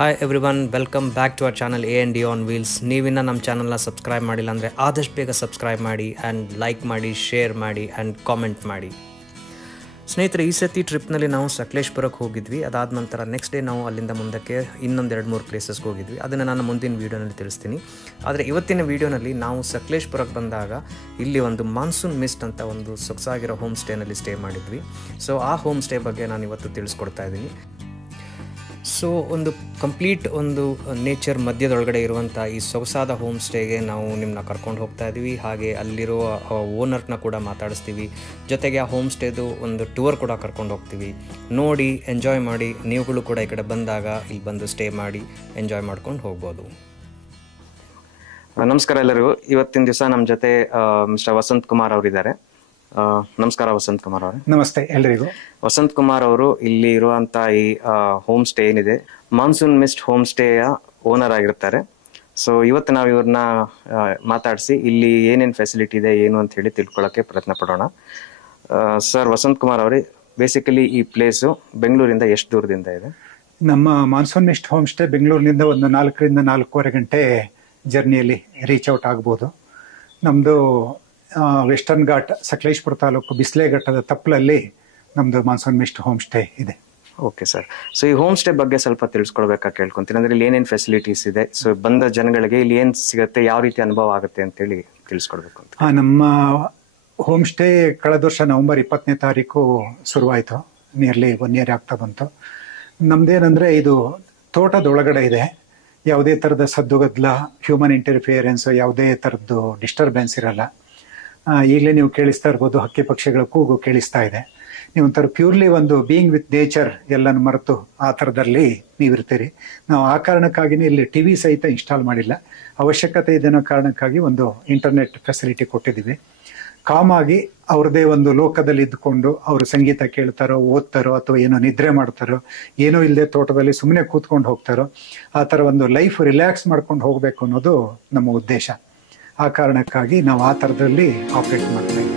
Hi everyone, welcome back to our channel A&D on wheels. ನೀವಿನ್ನ ನಮ್ಮ ಚಾನಲ್ನ subscribe ಮಾಡಿಲ್ಲ ಅಂದರೆ ಆದಷ್ಟು ಬೇಗ ಸಬ್ಸ್ಕ್ರೈಬ್ ಮಾಡಿ ಆ್ಯಂಡ್ ಲೈಕ್ ಮಾಡಿ, ಶೇರ್ ಮಾಡಿ ಆ್ಯಂಡ್ ಕಾಮೆಂಟ್ ಮಾಡಿ. ಸ್ನೇಹಿತರೆ, ಈ ಸತಿ ಟ್ರಿಪ್ನಲ್ಲಿ ನಾವು ಸಕಲೇಶ್ಪುರಕ್ಕೆ ಹೋಗಿದ್ವಿ. ಅದಾದ ನಂತರ ನೆಕ್ಸ್ಟ್ ಡೇ ನಾವು ಅಲ್ಲಿಂದ ಮುಂದಕ್ಕೆ ಇನ್ನೊಂದು 2-3 ಪ್ಲೇಸಸ್ಗೆ ಹೋಗಿದ್ವಿ. ಅದನ್ನು ನಾನು ಮುಂದಿನ ವೀಡಿಯೋನಲ್ಲಿ ತಿಳಿಸ್ತೀನಿ. ಆದರೆ ಇವತ್ತಿನ ವೀಡಿಯೋನಲ್ಲಿ ನಾವು ಸಕಲೇಶ್ಪುರಕ್ಕೆ ಬಂದಾಗ ಇಲ್ಲಿ ಒಂದು ಮಾನ್ಸೂನ್ ಮಿಸ್ಟ್ ಅಂತ ಒಂದು ಸೊಗಸಾಗಿರೋ ಹೋಮ್ ಸ್ಟೇನಲ್ಲಿ ಸ್ಟೇ ಮಾಡಿದ್ವಿ. ಸೊ ಆ ಹೋಮ್ ಸ್ಟೇ ಬಗ್ಗೆ ನಾನು ಇವತ್ತು ತಿಳಿಸ್ಕೊಡ್ತಾ ಇದ್ದೀನಿ. ಸೊ ಒಂದು ಕಂಪ್ಲೀಟ್ ಒಂದು ನೇಚರ್ ಮಧ್ಯದೊಳಗಡೆ ಇರುವಂಥ ಈ ಸೊಗಸಾದ ಹೋಮ್ ಸ್ಟೇಗೆ ನಾವು ನಿಮ್ಮನ್ನ ಕರ್ಕೊಂಡು ಹೋಗ್ತಾ ಇದ್ದೀವಿ. ಹಾಗೆ ಅಲ್ಲಿರೋ ಓನರ್ನ ಕೂಡ ಮಾತಾಡಿಸ್ತೀವಿ. ಜೊತೆಗೆ ಆ ಹೋಮ್ ಸ್ಟೇದು ಒಂದು ಟೂರ್ ಕೂಡ ಕರ್ಕೊಂಡು ಹೋಗ್ತೀವಿ. ನೋಡಿ ಎಂಜಾಯ್ ಮಾಡಿ. ನೀವುಗಳು ಕೂಡ ಈ ಕಡೆ ಬಂದಾಗ ಇಲ್ಲಿ ಬಂದು ಸ್ಟೇ ಮಾಡಿ ಎಂಜಾಯ್ ಮಾಡ್ಕೊಂಡು ಹೋಗ್ಬೋದು. ನಮಸ್ಕಾರ ಎಲ್ಲರಿಗೂ. ಇವತ್ತಿನ ದಿವಸ ನಮ್ಮ ಜೊತೆ ಮಿಸ್ಟರ್ ವಸಂತ್ ಕುಮಾರ್ ಅವರಿದ್ದಾರೆ. ನಮಸ್ಕಾರ ವಸಂತ್ ಕುಮಾರ್ ಅವರೇ. ನಮಸ್ತೆ ಎಲ್ರಿಗೂ. ವಸಂತ್ ಕುಮಾರ್ ಅವರು ಇಲ್ಲಿ ಇರುವಂತ ಈ ಹೋಮ್ ಸ್ಟೇ ಏನಿದೆ, ಮಾನ್ಸೂನ್ ಮಿಸ್ಟ್ ಹೋಮ್ ಸ್ಟೇಯ ಓನರ್ ಆಗಿರ್ತಾರೆ. ಸೊ ಇವತ್ತು ನಾವು ಇವ್ರನ್ನ ಮಾತಾಡಿಸಿ ಇಲ್ಲಿ ಏನೇನು ಫೆಸಿಲಿಟಿ ಇದೆ ಏನು ಅಂತ ಹೇಳಿ ತಿಳ್ಕೊಳ್ಳೋಕೆ ಪ್ರಯತ್ನ ಪಡೋಣ. ಸರ್ ವಸಂತ್ ಕುಮಾರ್ ಅವರೇ, ಬೇಸಿಕಲಿ ಈ ಪ್ಲೇಸು ಬೆಂಗಳೂರಿಂದ ಎಷ್ಟು ದೂರದಿಂದ ಇದೆ? ನಮ್ಮ ಮಾನ್ಸೂನ್ ಮಿಸ್ಟ್ ಹೋಮ್ ಸ್ಟೇ ಬೆಂಗಳೂರಿನಿಂದ ಒಂದು 4ರಿಂದ 4.25 ಗಂಟೆ ಜರ್ನಿಯಲ್ಲಿ ರೀಚ್ ಔಟ್ ಆಗ್ಬೋದು. ನಮ್ಮದು ವೆಸ್ಟರ್ನ್ ಘಾಟ್, ಸಕಲೇಶ್ಪುರ ತಾಲೂಕು ಬಿಸ್ಲೆ ಘಟ್ಟದ ತಪ್ಪಲಲ್ಲಿ ನಮ್ದು ಮಾನ್ಸೂನ್ ಮಿಸ್ಟ್ ಹೋಮ್ ಸ್ಟೇ ಇದೆ. Okay sir. ಸೊ ಈ ಹೋಮ್ ಸ್ಟೇ ಬಗ್ಗೆ ಸ್ವಲ್ಪ ತಿಳಿಸ್ಕೊಡ್ಬೇಕಾ ಕೇಳ್ಕೊಂತೀನಿ. ಅಂದ್ರೆ ಇಲ್ಲಿ ಏನೇನು ಫೆಸಿಲಿಟೀಸ್ ಇದೆ, ಸೊ ಬಂದ ಜನಗಳಿಗೆ ಇಲ್ಲಿ ಏನ್ ಸಿಗುತ್ತೆ, ಯಾವ ರೀತಿ ಅನುಭವ ಆಗುತ್ತೆ ಅಂತೇಳಿ ತಿಳಿಸ್ಕೊಡ್ಬೇಕು ಅಂತ. ನಮ್ಮ ಹೋಮ್ ಸ್ಟೇ ಕಳೆದ ವರ್ಷ ನವೆಂಬರ್ 20ನೇ ತಾರೀಕು ಶುರುವಾಯಿತು. ನಿಯರ್ಲಿ 1 ಇಯರ್ ಆಗ್ತಾ ಬಂತು. ನಮ್ದೇನಂದ್ರೆ ಇದು ತೋಟದೊಳಗಡೆ ಇದೆ. ಯಾವುದೇ ಥರದ ಸದ್ದುಗದ್ದಲ, ಹ್ಯೂಮನ್ ಇಂಟರ್ಫಿಯರೆನ್ಸ್, ಯಾವುದೇ ಥರದ್ದು ಡಿಸ್ಟರ್ಬೆನ್ಸ್ ಇರಲ್ಲ. ಈಗಲೇ ನೀವು ಕೇಳಿಸ್ತಾ ಇರ್ಬೋದು, ಹಕ್ಕಿ ಪಕ್ಷಿಗಳ ಕೂಗು ಕೇಳಿಸ್ತಾ ಇದೆ. ನೀವು ಒಂಥರ ಪ್ಯೂರ್ಲಿ ಒಂದು ಬೀಯಿಂಗ್ ವಿತ್ ನೇಚರ್ ಎಲ್ಲನೂ ಮರೆತು ಆ ಥರದಲ್ಲಿ ನೀವಿರ್ತೀರಿ. ನಾವು ಆ ಕಾರಣಕ್ಕಾಗಿನೇ ಇಲ್ಲಿ TV ಸಹಿತ ಇನ್ಸ್ಟಾಲ್ ಮಾಡಿಲ್ಲ. ಅವಶ್ಯಕತೆ ಇದೆ ಅನ್ನೋ ಕಾರಣಕ್ಕಾಗಿ ಒಂದು ಇಂಟರ್ನೆಟ್ ಫೆಸಿಲಿಟಿ ಕೊಟ್ಟಿದ್ದೀವಿ. ಕಾಮ್ ಆಗಿ ಅವ್ರದ್ದೇ ಒಂದು ಲೋಕದಲ್ಲಿ ಇದ್ಕೊಂಡು ಅವರು ಸಂಗೀತ ಕೇಳ್ತಾರೋ, ಓದ್ತಾರೋ, ಅಥವಾ ಏನೋ ನಿದ್ರೆ ಮಾಡ್ತಾರೋ, ಏನೋ ಇಲ್ಲದೆ ತೋಟದಲ್ಲಿ ಸುಮ್ಮನೆ ಕೂತ್ಕೊಂಡು ಹೋಗ್ತಾರೋ, ಆ ಥರ ಒಂದು ಲೈಫ್ ರಿಲ್ಯಾಕ್ಸ್ ಮಾಡ್ಕೊಂಡು ಹೋಗಬೇಕು ಅನ್ನೋದು ನಮ್ಮ ಉದ್ದೇಶ. ಆ ಕಾರಣಕ್ಕಾಗಿ ನಾವು ಆ ಥರದಲ್ಲಿ ಆಪರೇಟ್ ಮಾಡ್ತಾ ಇದ್ದೀವಿ.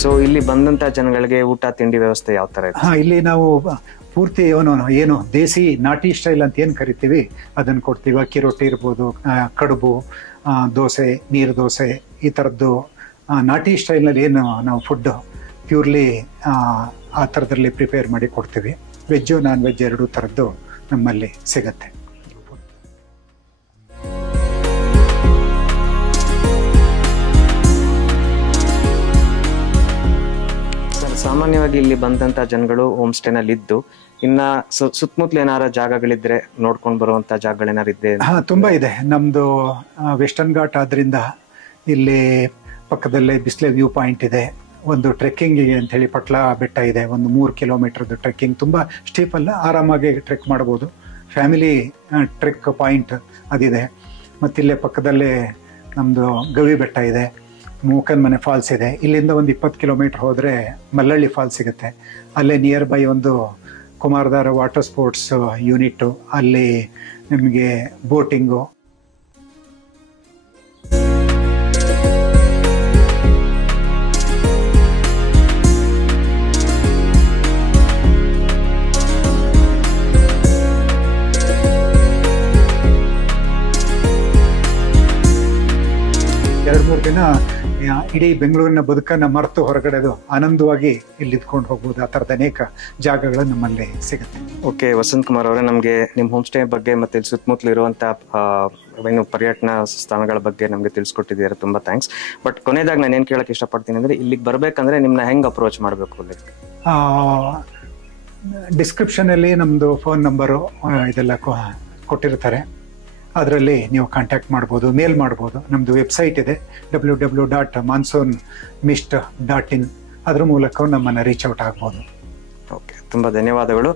ಸೊ ಇಲ್ಲಿ ಬಂದಂತ ಜನಗಳಿಗೆ ಊಟ ತಿಂಡಿ ವ್ಯವಸ್ಥೆ ಯಾವ ತರ ಇದೆ? ಇಲ್ಲಿ ನಾವು ಪೂರ್ತಿ ಏನು ದೇಸಿ ನಾಟಿ ಸ್ಟೈಲ್ ಅಂತ ಏನ್ ಕರಿತೀವಿ ಅದನ್ನ ಕೊಡ್ತೀವಿ. ಅಕ್ಕಿ ರೊಟ್ಟಿ ಇರ್ಬೋದು, ಕಡುಬು, ದೋಸೆ, ನೀರು ದೋಸೆ, ಈ ಥರದ್ದು ನಾಟಿ ಸ್ಟೈಲ್ನಲ್ಲಿ ಏನು ನಾವು ಫುಡ್ ಪ್ಯೂರ್ಲಿ ಆ ಥರದಲ್ಲಿ ಪ್ರಿಪೇರ್ ಮಾಡಿ ಕೊಡ್ತೀವಿ. ವೆಜ್ಜು ನಾನ್ ವೆಜ್ 2 ಥರದ್ದು ನಮ್ಮಲ್ಲಿ ಸಿಗತ್ತೆ. ಸಾಮಾನ್ಯವಾಗಿ ಇಲ್ಲಿ ಬಂದಂತ ಜನಗಳು ಹೋಮ್ ಸ್ಟೇನಲ್ಲಿ ಇದ್ದು ಇನ್ನ ಸುತ್ತಮುತ್ತಲು ಏನಾರ ಜಾಗಗಳಿದ್ರೆ ನೋಡ್ಕೊಂಡು ಬರುವಂತ ಜಾಗಗಳೇನಾರು ಇದೆ? ತುಂಬಾ ಇದೆ. ನಮ್ದು ವೆಸ್ಟರ್ನ್ ಘಾಟ್ ಆದ್ರಿಂದ ಇಲ್ಲಿ ಪಕ್ಕದಲ್ಲೇ ಬಿಸ್ಲೆ ವ್ಯೂ ಪಾಯಿಂಟ್ ಇದೆ. ಒಂದು ಟ್ರೆಕ್ಕಿಂಗಿಗೆ ಅಂತ ಹೇಳಿ ಪಟ್ಲ ಬೆಟ್ಟ ಇದೆ. ಒಂದು 3 ಕಿಲೋಮೀಟರ್ದು ಟ್ರೆಕ್ಕಿಂಗ್, ತುಂಬಾ ಸ್ಟೀಪ್ ಅಲ್ಲ, ಆರಾಮಾಗಿ ಟ್ರೆಕ್ ಮಾಡ್ಬೋದು. ಫ್ಯಾಮಿಲಿ ಟ್ರೆಕ್ ಪಾಯಿಂಟ್ ಅದಿದೆ. ಮತ್ತಿಲ್ಲೇ ಪಕ್ಕದಲ್ಲೇ ನಮ್ದು ಗವಿ ಬೆಟ್ಟ ಇದೆ, ಮೂಕನ್ ಮನೆ ಫಾಲ್ಸ್ ಇದೆ. ಇಲ್ಲಿಂದ ಒಂದು 20 ಕಿಲೋಮೀಟರ್ ಹೋದರೆ ಮಲ್ಲಳ್ಳಿ ಫಾಲ್ಸ್ ಸಿಗುತ್ತೆ. ಅಲ್ಲೇ ನಿಯರ್ ಬೈ ಒಂದು ಕುಮಾರಧಾರ ವಾಟರ್ ಸ್ಪೋರ್ಟ್ಸ್ ಯೂನಿಟ್ಟು, ಅಲ್ಲಿ ನಿಮಗೆ ಬೋಟಿಂಗು. ದಿನ ಇಡೀ ಬೆಂಗಳೂರಿನ ಬದುಕನ್ನ ಮರೆತು ಹೊರಗಡೆದು ಆನಂದವಾಗಿ ಇಲ್ಲಿ ಇದ್ಕೊಂಡು ಹೋಗ್ಬೋದು. ಆ ಥರದ ಅನೇಕ ಜಾಗಗಳು ನಮ್ಮಲ್ಲಿ ಸಿಗುತ್ತೆ. ಓಕೆ ವಸಂತ್ ಕುಮಾರ್ ಅವರೇ, ನಮಗೆ ನಿಮ್ಮ ಹೋಮ್ ಸ್ಟೇ ಬಗ್ಗೆ ಮತ್ತೆ ಇಲ್ಲಿ ಸುತ್ತಮುತ್ತಲು ಇರುವಂತ ಪರ್ಯಟನಾ ಸ್ಥಾನಗಳ ಬಗ್ಗೆ ನಮಗೆ ತಿಳಿಸ್ಕೊಟ್ಟಿದ್ದೀರಾ, ತುಂಬಾ ಥ್ಯಾಂಕ್ಸ್. ಬಟ್ ಕೊನೆಯದಾಗಿ ನಾನು ಏನ್ ಕೇಳಕ್ ಇಷ್ಟಪಡ್ತೀನಿ ಅಂದ್ರೆ, ಇಲ್ಲಿಗೆ ಬರ್ಬೇಕಂದ್ರೆ ನಿಮ್ನ ಹೆಂಗ್ ಅಪ್ರೋಚ್ ಮಾಡಬೇಕು? ಡಿಸ್ಕ್ರಿಪ್ಷನ್ ಅಲ್ಲಿ ನಮ್ದು ಫೋನ್ ನಂಬರು ಇದೆಲ್ಲ ಕೊಟ್ಟಿರ್ತಾರೆ. ಅದರಲ್ಲಿ ನೀವು ಕಾಂಟ್ಯಾಕ್ಟ್ ಮಾಡ್ಬೋದು, ಮೇಲ್ ಮಾಡ್ಬೋದು. ನಮ್ಮದು ವೆಬ್ಸೈಟ್ ಇದೆ www.monsoonmist.in. ಅದ್ರ ಮೂಲಕ ನಮ್ಮನ್ನು ರೀಚ್ ಔಟ್ ಆಗ್ಬೋದು. ಓಕೆ, ತುಂಬ ಧನ್ಯವಾದಗಳು.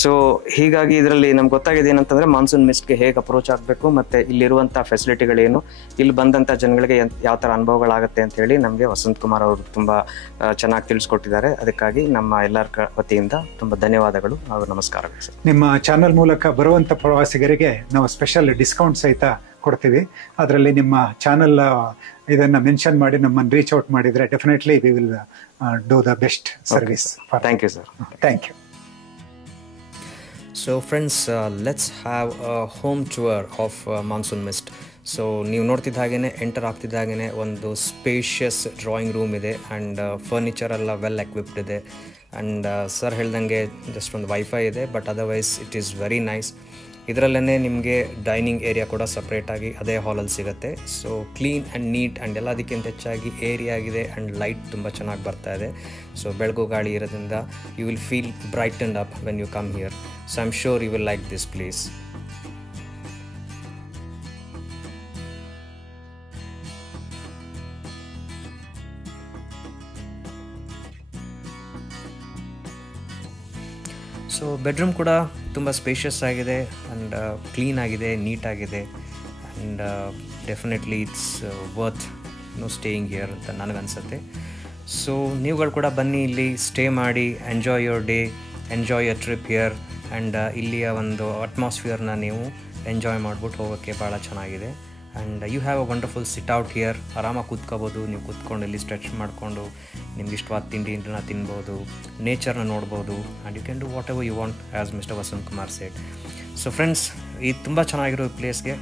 ಸೊ ಹೀಗಾಗಿ ಇದರಲ್ಲಿ ನಮ್ಗೆ ಗೊತ್ತಾಗಿದೆ ಏನಂತಂದ್ರೆ ಮಾನ್ಸೂನ್ ಮಿಸ್ಟ್ಗೆ ಹೇಗೆ ಅಪ್ರೋಚ್ ಆಗಬೇಕು, ಮತ್ತೆ ಇಲ್ಲಿರುವಂಥ ಫೆಸಿಲಿಟಿಗಳೇನು, ಇಲ್ಲಿ ಬಂದಂಥ ಜನಗಳಿಗೆ ಯಾವ ಥರ ಅನುಭವಗಳಾಗುತ್ತೆ ಅಂತ ಹೇಳಿ ನಮಗೆ ವಸಂತ್ ಕುಮಾರ್ ಅವರು ತುಂಬ ಚೆನ್ನಾಗಿ ತಿಳಿಸ್ಕೊಟ್ಟಿದ್ದಾರೆ. ಅದಕ್ಕಾಗಿ ನಮ್ಮ ಎಲ್ಲರ ವತಿಯಿಂದ ತುಂಬ ಧನ್ಯವಾದಗಳು ಹಾಗೂ ನಮಸ್ಕಾರಗಳು ಸರ್. ನಿಮ್ಮ ಚಾನಲ್ ಮೂಲಕ ಬರುವಂಥ ಪ್ರವಾಸಿಗರಿಗೆ ನಾವು ಸ್ಪೆಷಲ್ ಡಿಸ್ಕೌಂಟ್ ಸಹಿತ ಕೊಡ್ತೀವಿ. ಅದರಲ್ಲಿ ನಿಮ್ಮ ಚಾನಲ್ ಇದನ್ನು ಮೆನ್ಷನ್ ಮಾಡಿ ನಮ್ಮನ್ನು ರೀಚ್ ಔಟ್ ಮಾಡಿದರೆ definitely we will do the best service. Thank you sir. Thank you. So friends, let's have a home tour of Monsoon Mist. So ನೀವು ನೋಡ್ತಿದ್ದ ಹಾಗೇ ಎಂಟರ್ ಆಗ್ತಿದ್ದ ಹಾಗೇ ಒಂದು ಸ್ಪೇಷಿಯಸ್ ಡ್ರಾಯಿಂಗ್ ರೂಮ್ ಇದೆ ಆ್ಯಂಡ್ ಫರ್ನಿಚರ್ ಎಲ್ಲ well equipped ಇದೆ. And sir ಹೇಳ್ದಂಗೆ ಜಸ್ಟ್ ಒಂದು ವೈಫೈ ಇದೆ, but otherwise it is very nice. ಇದರಲ್ಲೇ ನಿಮಗೆ ಡೈನಿಂಗ್ ಏರಿಯಾ ಕೂಡ ಸಪ್ರೇಟಾಗಿ ಅದೇ ಹಾಲಲ್ಲಿ ಸಿಗುತ್ತೆ. So clean and neat and ಎಲ್ಲದಕ್ಕಿಂತ ಹೆಚ್ಚಾಗಿ ಏರಿಯಾ ಆಗಿದೆ ಆ್ಯಂಡ್ ಲೈಟ್ ತುಂಬ ಚೆನ್ನಾಗಿ ಬರ್ತಾ ಇದೆ. ಸೊ ಬೆಳಗು ಗಾಳಿ ಇರೋದ್ರಿಂದ you will feel brightened up when you come here. So I am sure you will like this place. So bedroom ಕೂಡ ತುಂಬ ಸ್ಪೇಷಿಯಸ್ ಆಗಿದೆ ಆ್ಯಂಡ್ ಕ್ಲೀನ್ ಆಗಿದೆ, ನೀಟಾಗಿದೆ and definitely it's worth staying here ಅಂತ ನನಗನ್ಸುತ್ತೆ. ಸೊ ನೀವುಗಳು ಕೂಡ ಬನ್ನಿ, ಇಲ್ಲಿ ಸ್ಟೇ ಮಾಡಿ, enjoy your day, enjoy your trip here and ಇಲ್ಲಿಯ ಒಂದು ಅಟ್ಮಾಸ್ಫಿಯರ್ನ ನೀವು ಎಂಜಾಯ್ ಮಾಡಿಬಿಟ್ಟು ಹೋಗೋಕ್ಕೆ ಭಾಳ ಚೆನ್ನಾಗಿದೆ. And you have a wonderful sit out here. ಆರಾಮಾಗಿ ಕೂತ್ಕೋಬೋದು, ನೀವು ಕೂತ್ಕೊಂಡು ಇಲ್ಲಿ ಸ್ಟ್ರೆಚ್ ಮಾಡಿಕೊಂಡು ನಿಮ್ಗೆ ಇಷ್ಟವಾದ ತಿಂಡಿನ ತಿನ್ಬೋದು, ನೇಚರ್ನ ನೋಡ್ಬೋದು and you can do whatever you want as mister Vasant Kumar said. So friends, ಇದು ತುಂಬ ಚೆನ್ನಾಗಿರೋ ಪ್ಲೇಸ್ಗೆ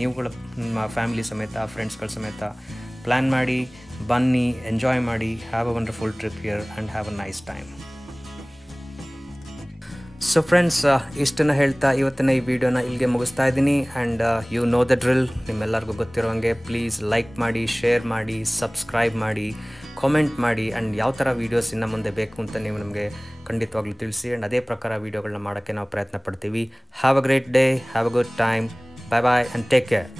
ನೀವುಗಳ ನಿಮ್ಮ ಫ್ಯಾಮಿಲಿ ಸಮೇತ, ಫ್ರೆಂಡ್ಸ್ಗಳ ಸಮೇತ ಪ್ಲ್ಯಾನ್ ಮಾಡಿ ಬನ್ನಿ, ಎಂಜಾಯ್ ಮಾಡಿ, have a wonderful trip here and have a nice time. So friends, ಇಷ್ಟನ್ನು ಹೇಳ್ತಾ ಇವತ್ತಿನ ಈ ವಿಡಿಯೋನ ಇಲ್ಲಿಗೆ ಮುಗಿಸ್ತಾ ಇದ್ದೀನಿ. And you know the drill, ನಿಮ್ಮೆಲ್ಲರಿಗೂ ಗೊತ್ತಿರೋಂಗೆ ಪ್ಲೀಸ್ ಲೈಕ್ ಮಾಡಿ, ಶೇರ್ ಮಾಡಿ, ಸಬ್ಸ್ಕ್ರೈಬ್ ಮಾಡಿ, ಕಾಮೆಂಟ್ ಮಾಡಿ ಆ್ಯಂಡ್ ಯಾವ ಥರ ವೀಡಿಯೋಸ್ ಇನ್ನು ಮುಂದೆ ಬೇಕು ಅಂತ ನೀವು ನಮಗೆ ಖಂಡಿತವಾಗ್ಲೂ ತಿಳಿಸಿ. ಆ್ಯಂಡ್ ಅದೇ ಪ್ರಕಾರ ವೀಡಿಯೋಗಳನ್ನ ಮಾಡೋಕ್ಕೆ ನಾವು ಪ್ರಯತ್ನ ಪಡ್ತೀವಿ. Have a great day, have a good time, bye bye and take care.